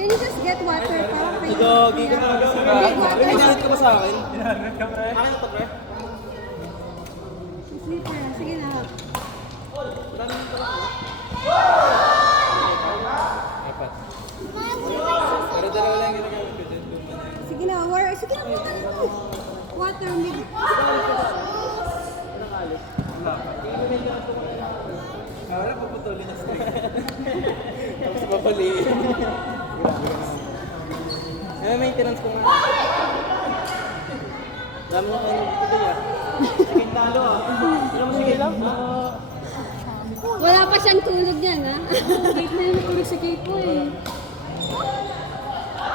Can you just get water pa? Gagi ka na. Big water. Inalit ka ba sa akin? Inalit ka, pre. Akin ito, pre. Sleeper na. Sige na. Apat. Pero dalawa lang yung ginagamit ko dyan. Sige na. Sige na. Water. Wala. Wala, puputulin na string. Tapos babaliin. May maintenance ko nga. Dami na kayo dito ba yan? Sige talo ah. Ano mo sige lang? Wala pa siyang tulog yan, ha? Kate na yung natulog si Kate po, eh.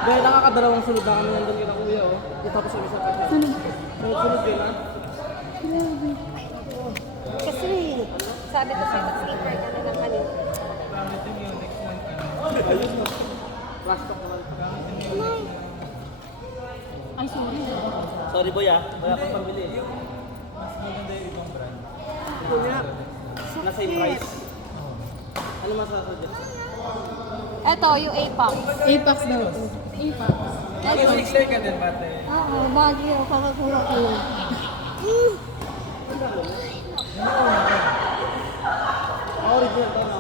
Dahil nakakadalawang sunod na kami nandun kita kuya oh. Tapos yung isa pa siya. Sunod-sunod yun ah. Grabe. Kasi, sabi ko sa'yo, sleeper ka na lang kanina. Ayun na. Flash talk naman. Ay, sorry. Sorry boy ah. Wala kang pambili. Mas maganda yung ibang brand. Kuya. Na same price. Ano masasuggest? Eto, yung Apex. Apex daw to. Apex. Ito, explain ka din bate. Oo, bagyo. Kakakuha ko yun. Original to no?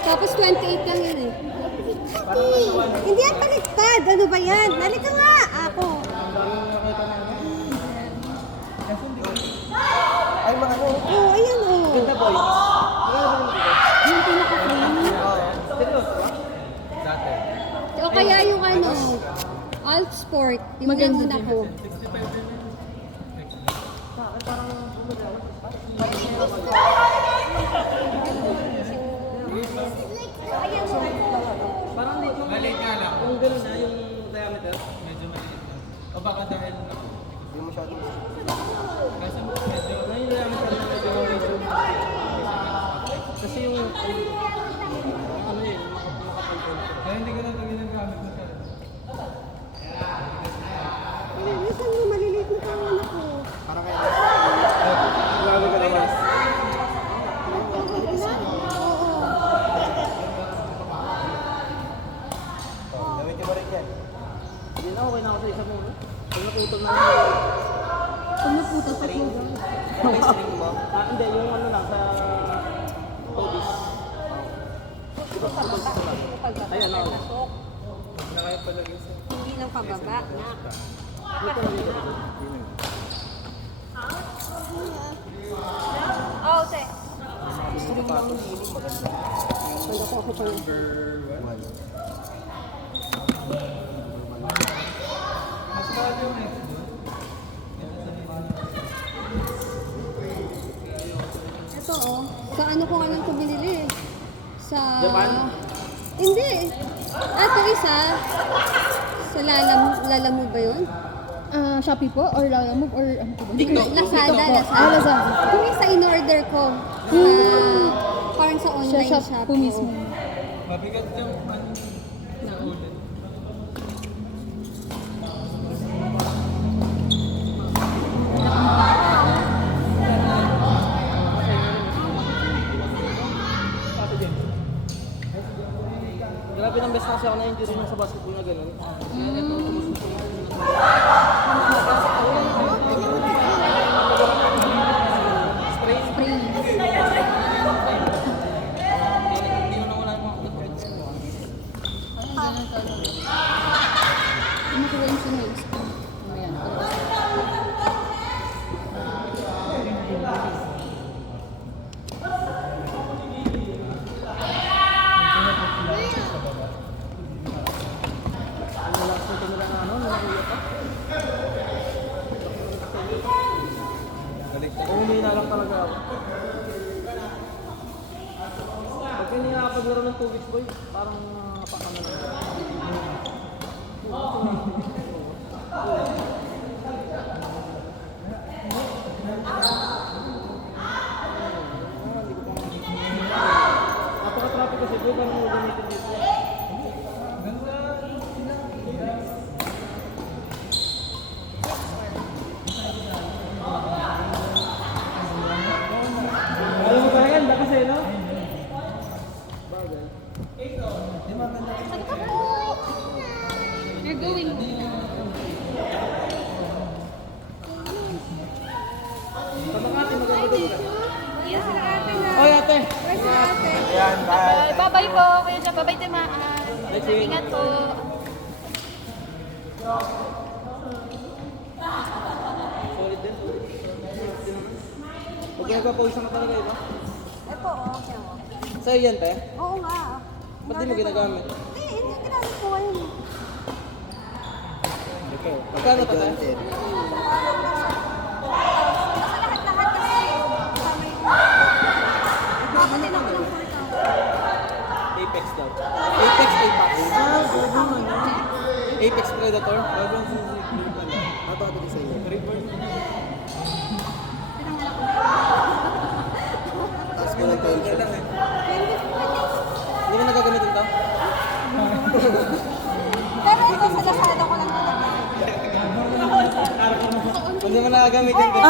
Tapos 28 lang yun, eh. Hindi yan baliktad. Ano ba yan? Halika nga. Ako. Ay mga ko. Oo, ayan, oh. Ganda boy. Yung pinaka-frame. Seryoso ba? Dati. O kaya yung ano, Alt Sport. Yung Maganda muna din. ko. Parang dito. Maliit nga lang. Yung gano'n na, yung diameter. Medyo maliit lang. O baka dahil hindi mo masyado. Kasi medyo, na yung diameter na medyo medyo. Kasi yung ano yun, makapagpapagpapag. Kaya hindi ko na ito ginagamit masyado. Minsan mo maliliit na pangalan ko. Parang kaya. Grabe ka naman. Gawin ka ba rin yan? Hindi na, okay na ako sa isa mo. Pag naputol na ako. Kung naputas ako. Okay, string mo? Hindi, yung ano lang sa Tobis. Ayan, ako. Na kaya pala rin sa... Hindi lang pababa, na. Dito na dito. Oh, te. String lang yung hili maganda. Wala ko ako pala. Mas bagay yung next mo. Ito, oh. Sa ano ko nga lang ito binili. Sa... Japan? Hindi. Ito isa. Sa Lalamove ba yun? Shopee po? Or Lalamove? Or ano po ba? Lazada. Lazada. Yung isa in-order ko. Parang sa online Sa shop. shop po mismo. Mabigat yung ano sa ulit. Grabe ng best kasi ako na injury nung sa basketball na gano'n. Spray. Hindi mo na wala yung mga difference. Ano ko yung sinulis ko? Ayan. Umihina lang talaga ako. Pag pinapaguro ng 2 weeks boy, parang napakano na. Napaka-traffic kasi boy, parang mo gamitin dito. Ganda. Alam mo ba yan? Lakas eh, no? Bagay. Di maganda. Ingat po. Solid din. Huwag ka nagpapawisan ka talaga, iba? Ito, okay mo. Sa'yo yan, te? Oo nga. Ba't di mo ginagamit? Eh, hindi ginamit ko ngayon. Magkano to, te? Basta lahat-lahat kasi kasama yung... Babatin ako ng 4,000. Apex daw. Apex, Apex. Apex Predator. Bagong susi. Ano ba sa inyo? Reborn. Taas mo lang tayo. Lang eh. Hindi mo nagagamitin to? Pero ito sa Lazada ko lang talaga. Hindi mo nagagamitin to.